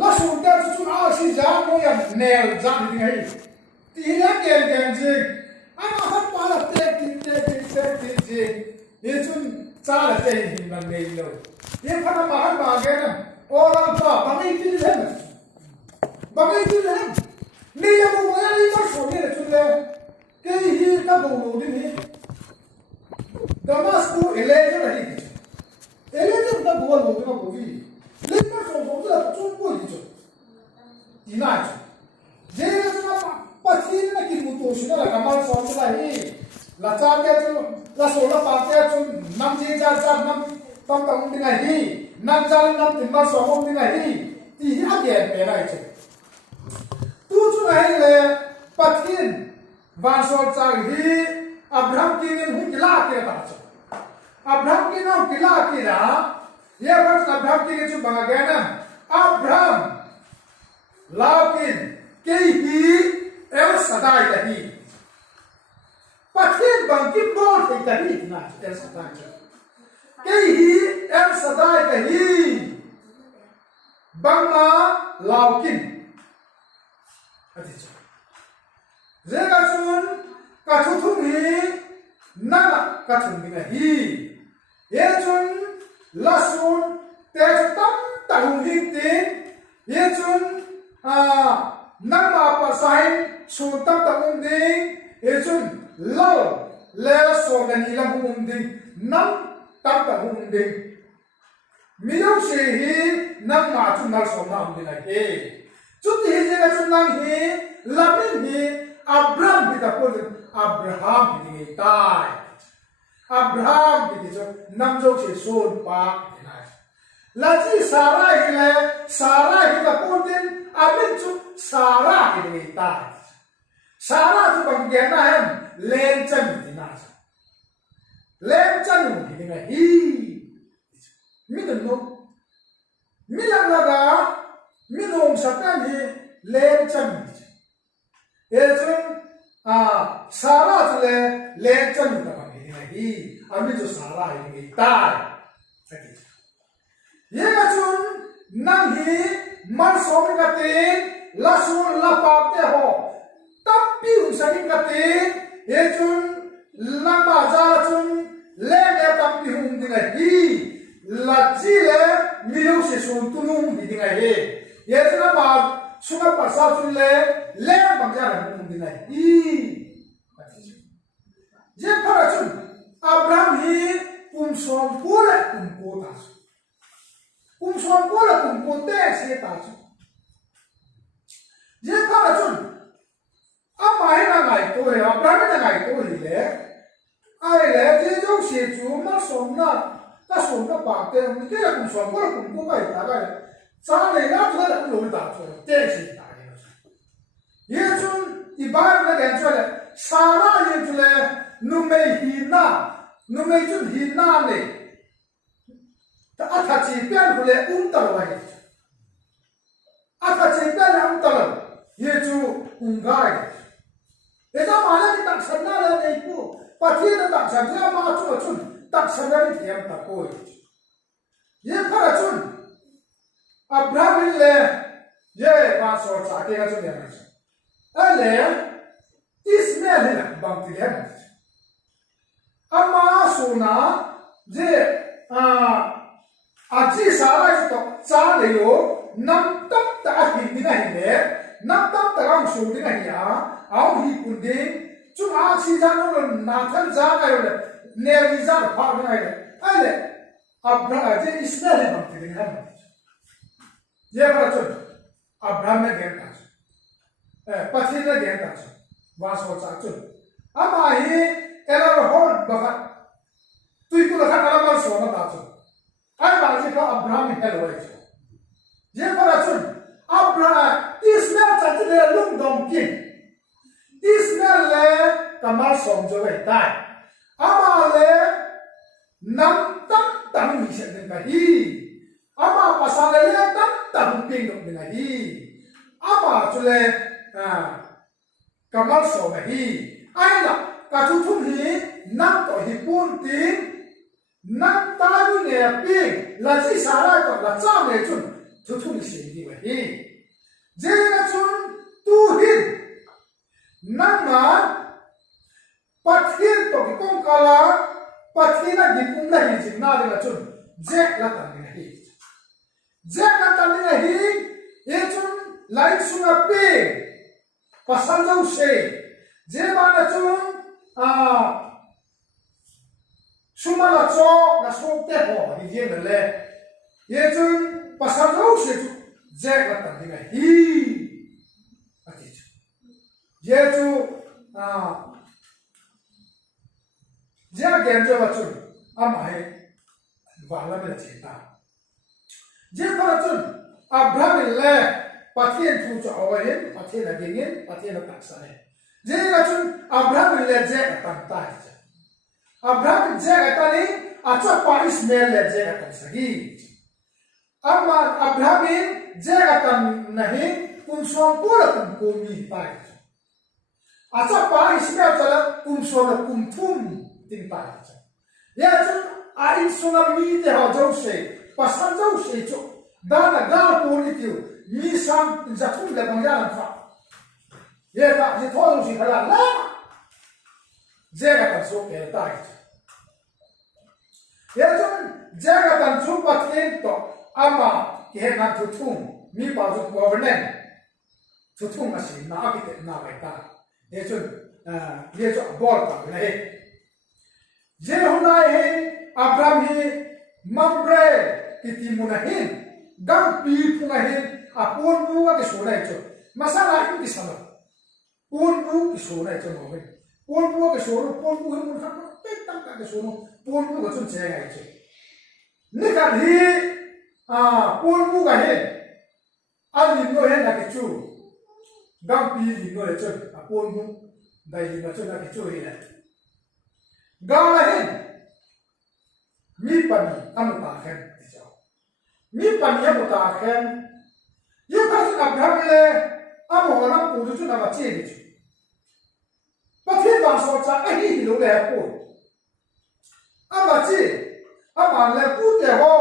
la sun ta chu a si ja mo ya nel ja ni ngai ti la ken ken ji ama ha pa la te ti ye chun cha la te hin ban nei lo ye phana ma han ba ge na o la pa ba ngai ti le ba ngai ti le ni ya mo ya ni ta so ni le chun le ke hi ta bo lo ni ni Damasku eleja la hi eleja ta bo lo ta bo vi le ma so bo ta chun bo ni chu inach je na pa chin na ki mu to shi na ka ma so la hi la cha ke chu la so la pa ke chu nam ji cha cha nam tam tam ni na hi nam cha nam tin ma so mo ni na hi ti hi a ge pe na chu tu chu na hi le pa chin van so cha hi Abraham ki ne hu kila ke ta chu Abraham ki na kila ki ra ye bas Abraham ki ne chu banga ge na Abraham lakin ke hi el sadai ta hi pathin bang ki bol te ta hi na el sadai ke hi el sadai ta hi banga laukin ati chu zega chun ka thu thu hi na ka thun ni na hi ye chun lasun te tam ta hung hi tin ye chun nang ma pa sai su tam ta hung ding ye chun lao le so na ni lam hung ding nam tam ta hung ding mi yo se hi nang ma chun nal so na hung ding ai he chu ti hi je chun nang hi lamin hi Abraham bi ta ko Abraham bi ni tai Abraham bi jo nam jo che son pa na la chi Sarah hi le Sarah hi ta ko tin amin chu Sarah hi ni tai Sarah chu bang ge na hem len chan bi na len chan ni ni hi mi de no mi la ga mi nom sa ta ni len chan ye chun Sarah chu le chan ta ba ni hi ami chu Sarah hi ni tai ye ga chun nam hi man so mi ka tin la sun la pa te ho tam pi u sa ni ka tin ye chun la ma ja chun le ne tam pi hum ni hi la chi le mi lu se sun tu nu ni nga he ye chun ma sunga pa sa chun le bang ja na hum ni hi je phara chun Abraham hi som pula ko ta som pula ko te se ta chu je phara chun amai na ngai to he Abraham na ngai to hi le ai le je jo se chu ma som na ta som na pa te ni ke som pula ko kai ta ga sa le na tu da lo ta chu te se ta ye chun I ba na den chu le Sarah ye chu le nu me hi na nu me chun hi na le ta atha chi pian ko le ta lo ai atha chi pian la ta lo ye chu ungai e ta ma la ki tak san na la nei ku pa thi na tak san ja ma chu chun tak san na ni thiam ta ko ye phara chun Abraham le ye ma so cha ke ga chu ne ale Ismail le bang ti le ama suna je aji Sarah to cha le yo nam tam ta hi ni na hi le nam tam ta ang su ni na hi a au hi kun de chu a chi ja no na than ja ga yo le ne ri ja pa na le ale Abraham je Ismail le bang ti le na je ba chu Abraham ne gen ta pathin na gen ta wa so cha chu ama hi era hon ba tui tu la kha ma so na ta chu ai ba ji ka Abraham hel wa chu je para chu Abraham Ismail cha ti le lung dom kin Ismail le kamal som jo ve tai ama le nam tam tam ni se den ka hi ama pasal le tam tam ping dom ni hi ama chu le kamal som hi ai la ka thu thu hi nam to hi pun tin nam ta lu ne pi la chi Sarah to la cha ne chun thu thu ni si di wa hi je na chun tu hin nang ma pathin to ki kong kala pathina gi kum na hi jing na de chun je la tan ni hi je la tan ni hi e chun lai sunga pe pasan lo se je ma na chun suma la cho na so te ho hi je le ye chun pasan lo se chu je la tan ni hi ati chu ye chu je gen jo wa chun amai wa la me che ta je pa chun Abraham le patien thu cho awen patien la gengin patien la tak sa ne je la chun Abraham le je ta ta cha Abraham je ta ni a cha pa Ismail le je ta sa gi amma Abraham je ta nahi kum som pura kum ko mi pa a cha pa Ismail cha kum som kum thum tin pa cha ya chun a in sunga mi te ha jo se pasan jo se cho dana ga ko ni tiu mi sam za thum le bang ya lan fa ye ta je tho lo si khala la je ga ta so ke ta cha ye chun je ga ta chu pa thin to ama ke na thu thum mi pa ju government thu thum ma si na ki te na ba ta ye chun ye cho bol ta na he je hunai he Abraham he mambre kitimuna hin dang pi punga hin apon bu wa ke sona icho masala in ki sama pon bu ki sona icho no he pon bu ke sona pon bu hin mun kha te tang ka ke sona pon bu ga chun che ga icho ni ka hi pon bu ga he al ni no he na ke chu dang pi ni no le chu apon bu dai ni no chu na ke chu he na Gala hin mi pani amuta khen mi pani amuta khen ye khasu Abraham le amona pu chu na ma che ni chu pa the ba so cha a hi lo le pu ama che ama le pu te ho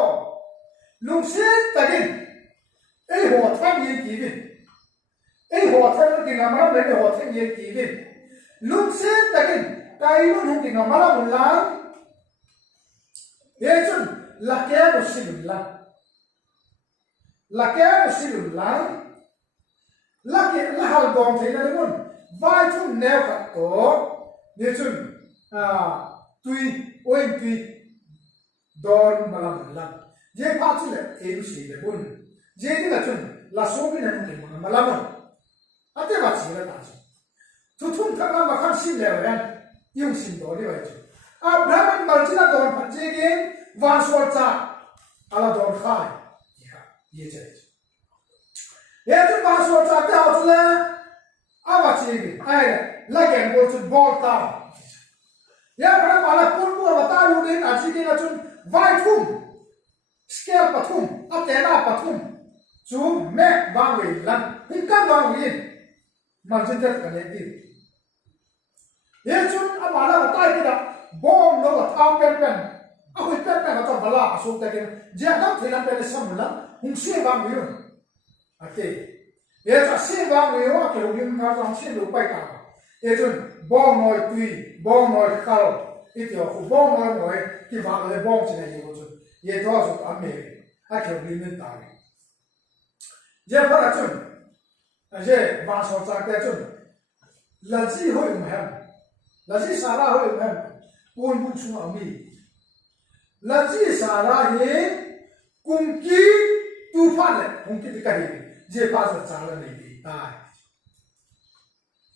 lung se ta din ei ho thang yin ki bin ei ho thang ki na ma le ho thang yin ki bin lung se ta din kai lu hung ki ngamala mulang ye chun la ke no silun la hal dom thei na mun vai thum ne kha to ye chun tui oin tui don malam la ye pha chu le e lu si le mun je ni la chun la so bi na mun ke malam ate ba chi la ta chu thum tha ma khan si le wa用心多的为主。Abraham malcina don panjegin van sorta ala don khai. Ye je. Ye tu van sorta te autle ava chigi. Ai la gen bol tu bolta. Ya Abraham ala pulmu avata ludin achigi na chun vai thum. Scale pathum atena pathum. Chu me wang wi lan. Hingkan wang wi. Malcin te kan ye ye chun amala tai ki da bom lo la thang pen pen a hui pen pen ka bala asu ta ke je da thilan pen sam la hung se wang wi ate ye cha se wang wi wa ke lim ka jang se lu pai ka ye chun bom noi tui bom noi khal itio khu bom noi ki wa le bom chine ye ko chun ye to su a me a ke lim nen ta je pa ra chun a je ba so cha ke chun la ji ho yum ham Laji Sara ho em pon bu chu ami Laji Sara ye kumki tufan le kumki ti kai je pa sa cha la nei ti ta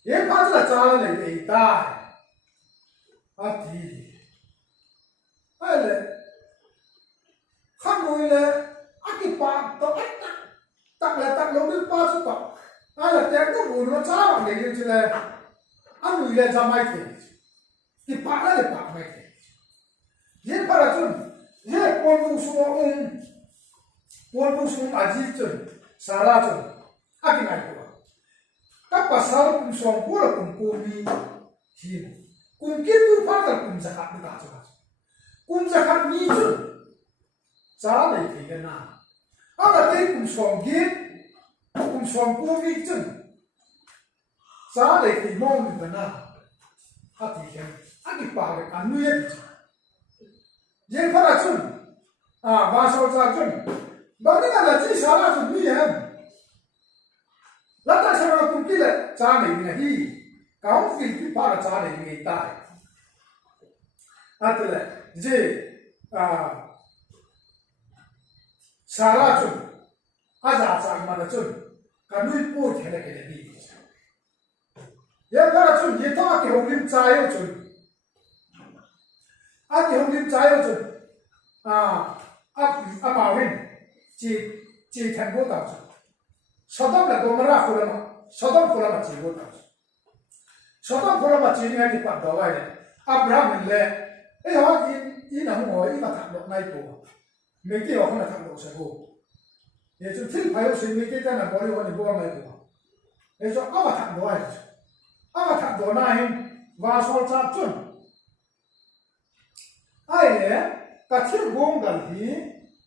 ye pa sa cha la nei ti ta ati ale khan noi le aki pa to tak lo bi pa su pa ale te ko bu no cha wa nei ni le anu le za mai te ki pa la le pa mai te ye para chun ye pon bu su aji chun sara chun aki ngai ko ta pasal kum som pura kum ko mi hi kum ki tu pa ta kum zakat ni ta cha kum zakat ni chun cha le ti ga na Anga te kum som gi kum som ku mi chun sa le ki mong ni na ati hem ani pa le anu ye ye phara chun va so cha chun ba ni la chi sa la chun mi hem la ta sa la kum ki le cha nei ni hi kaung fi ki pa la cha nei ni ta atle je Sarah chun, aja chang mana chun, kanui po thele ke di. Ye phara chun ye to ki honglim chayo chun. A ki honglim chayo chun. Amawin chi than bo ta chun. Sodom la gomara khulama chi bo ta. Sodom khulama chi ni ngai pa do wai le. Abraham le ho in na ho i ma thak dok nai po. Mình kia không là thằng độ sài gòn, để cho thích phải học sinh mình kia là bỏ đi vào những bộ này của, để cho các bạn thằng độ này, các bạn thằng độ này và sau chạp chun, ai đấy, các thiết gom gần thì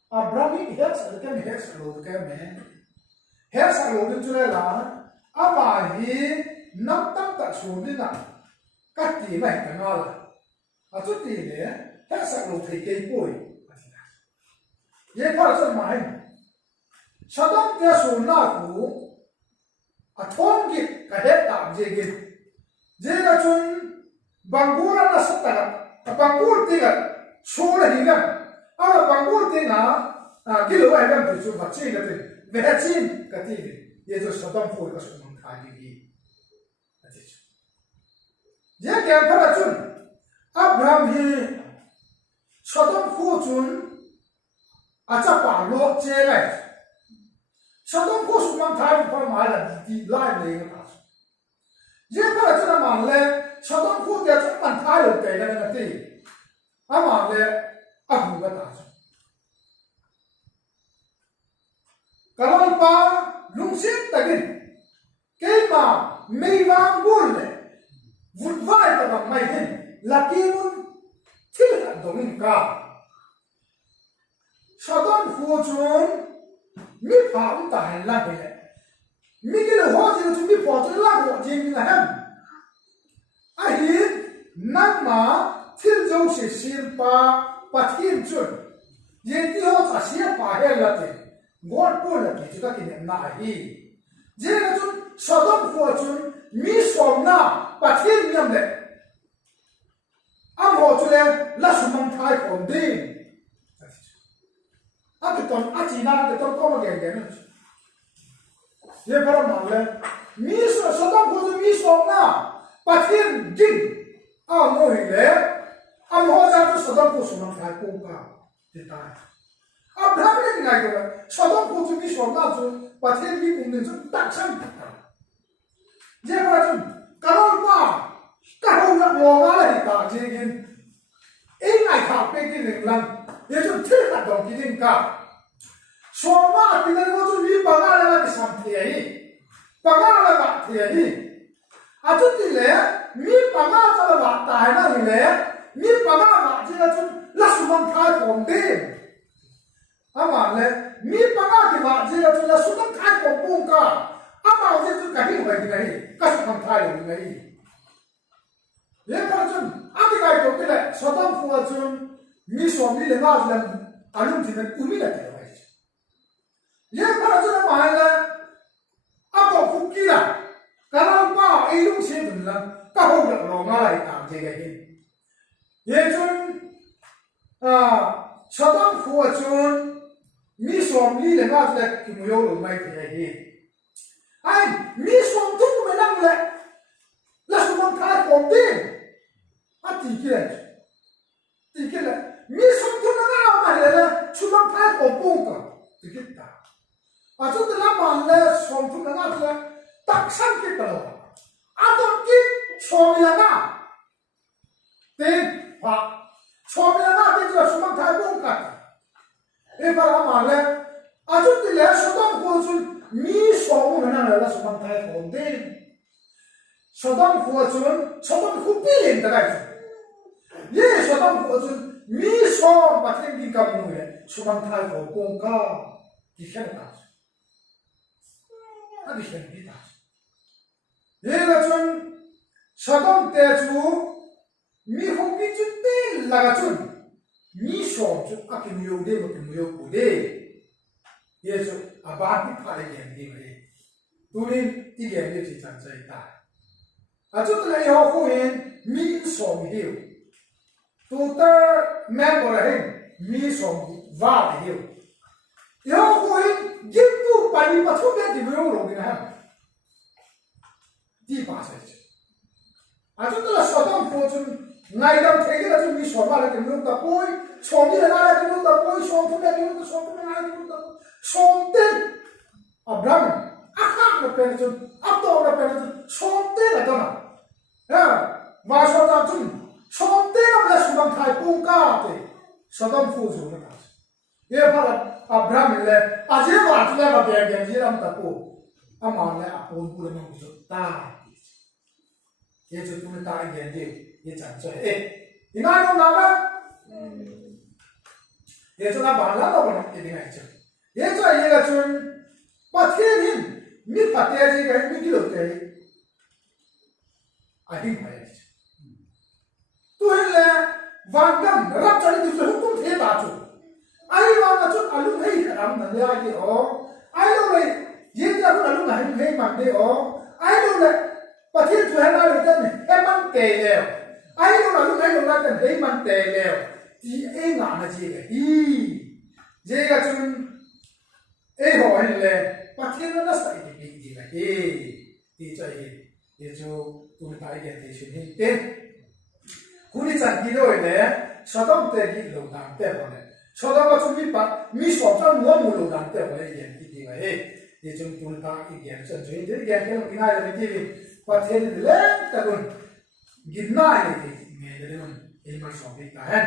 Abraham hết sạch cái này hết sạch rồi cái này, hết sạch rồi đến chỗ này là, bà thì nắm tắm cả số đi nào, các tỷ này cái nào là, chút tỷ đấy, hết sạch rồi thì cây bụi. Ye phara chun mai Sodom te su na ku thon gi ka het ta je gi je na chun bangura na sata ka bangur ti ga chu la hi ga ala bangur ti na ki lo ai ga ti chu ba chi ga ti ve chin ka ti ye jo Sodom fu ka su mang tha gi ati chu je ke phara chun Abraham hi Sodom fu chun acha pa lo che lai Sodom ko su mang thai pa ma la di lai le ga ta ye pa cha ma le Sodom ko dia chu man thai lo ke la na ti a ma le a bu ga ta kalon pa lung sit ta gin ke ma mei wang bul le vut vai ta ba mai hin la ki mun thil ta dong ka Sodom fu chun mi pa ta han la be mi ke ho ji chu mi po chu la ho ji mi la ham a hi nang ma thil jo se sim pa thim chun ye ti ho cha sia pa he la te god po la ki chu ka ki na hi je na chun Sodom fu chun mi som na pa thim nyam le am ho chu le la su mang thai kom din cái tuần chỉ na cái tuần có một cái nữa, ये बड़ा मामला है, मिस्र सदम को जो मिस्र ना, पथिन जिन, मोहि ले, हो जाता सदम को सुना था कोका, देता है, अब भ्रम नहीं नहीं करा, सदम को जो मिस्र ना जो पथिन भी कुंडे जो तक्षण था, ये बड़ा जो करोल पा, करोल ना लोगा ले था जेगिन, एक नहीं था पे की निकलन ये जो ठीक है तो किधर का सोमा किधर वो जो भी बगा लगा के सामने है बगा लगा है अचूक ले मी बगा चला बात है ना ले मी बगा बात है जो लक्ष्मण था कोंडे अब ले मी बगा की बात है जो लक्ष्मण था कोंपू का अब आगे जो कहीं हुआ कि नहीं कसम था नहीं ये पर्सन आगे का तो किले सदम फुआचुन mi suami le ngas lam alum thinan umi la te wai ye phara chuna mai la apo phukila karam pa ilum se dun lam ka ho la ro nga lai tam je ga hin ye chun Sodom fu chun mi suami le ngas la ki mu yo lo mai te hi ai mi suam tu me lang le la su mon ka ko de ati kile mi som tu na ma le chu mang phai ko pung ka tikita a chu ta ma le som tu na le tak san ki ta lo a to ki som ya na te pa som ya na te chu chu mang phai pung ka e pa ma le a chu ti le Sodom ko chu mi som na le la chu mang phai ko de Sodom ko chu Sodom ku pi len da ga ye Sodom ko chu mi som pathen ki kam nu le sumang thai ko kong ka ki khen ta a di khen bi ta ye ga chun sadam te chu mi hong bi chu te la ga chun mi shom chu a ki mu de ma ki mu ku de ye chu a ba bi pha le gen di me tu rin ti gen de chi chan chai ta a chu le yo ko hen mi shom mi de tu ta men bo la hen mi shom va de yo yo ko hen gim tu pa ni pa thu de di mo lo ni ha di ba sai a chu la sadam po chun ngai dam the ge la chu mi shom ba la ke mu ta poi shom ni la la ke mu ta poi shom thu de ke mu ta shom thu na ke mu ta shom ten Abraham akak na pen chun abdo na pen chun shom ten la ta na ha ma shom ta chun shom ten na la shom thai pung ka te sadam fu zu na ta ye pa Abraham le a je wa chu la ba be ge ji ram ta ko ama le a pon pu le ma chu ta ye chu tu ta ge de ye chan cho e ina no na ba ye chu na ba la da ba na ke ni ai chu ye chu ye ga chun pa thiên hin mi pa te ji ga mi ki lo te a hin ma ye tu hin le van gam rap cha ni tu hukum the ta chu ai wa na chu alu hei ram na le ai o ai lo le ye ta ku alu na hei ma de o ai lo le pa thiên tu ha na lo te e man te le ai lo na lu hei lo na te hei man te le ti e nga na ji le hi je ga chun e ho hin le pa thiên na sa i bi di la he ti cha ye chu tu ta ge te shin hin te ku ni chan ki lo le sadam te gi lo dang te ho le sadam ga chu mi so chan mo mu lo dang te ho le ye ti ti la he ye chu tu ta i ge chan je de ge ke lo ina le ti pa thiên le ta kun gi na ni ti me de le e ma so bi ta hen